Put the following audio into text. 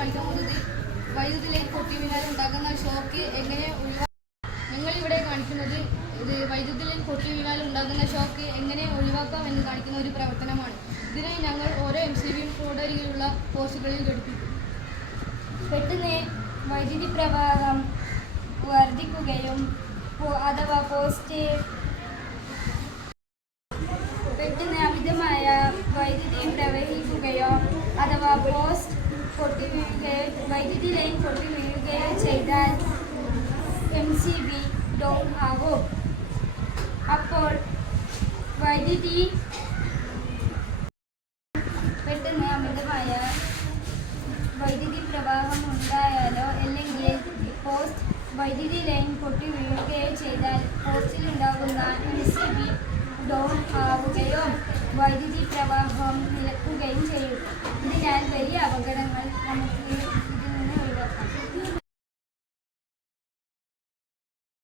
കണ്ടുമുട്ടി വൈദ്യുതി ലൈറ്റ് പൊട്ടിവിനാൽ ഉണ്ടാക്കുന്ന ഷോക്ക് എങ്ങനെ നിങ്ങൾ ഇവിടെ കാണിക്കുന്നത് ഇത് വൈദ്യുതി ലൈൻ പൊട്ടിവിനാൽ ഉണ്ടാകുന്ന ഷോക്ക് എങ്ങനെ ഒഴിവാക്കാം എന്ന് കാണിക്കുന്ന ഒരു പ്രവർത്തനമാണ് ഇതിനായി ഞങ്ങൾ ഓരോ എം സി ബിയും റോഡരികിലുള്ള പോസ്റ്റുകളിൽ ഘടിപ്പിക്കും പെട്ടെന്ന് വൈദ്യുതി പ്രവാഹം വർദ്ധിക്കുകയും അഥവാ പോസ്റ്റ് പെട്ടെന്ന് లైన్ కొట్టి వేయై చేదాల్ एमसीబి డోన్ ఆగు అప్పుడు వైడిది పట్తే నేను అమ్మ దగ్గ రాయ వైడిది ప్రవాహం ఉండాల లేంటే పోస్ట్ వైడిది లైన్ కొట్టి వేయై చేదాల్ పోర్ట్లలో ఉండవున ఇస్టి డోన్ ఆగు గయం వైడిది ప్రవాహం ఇలా కుగైం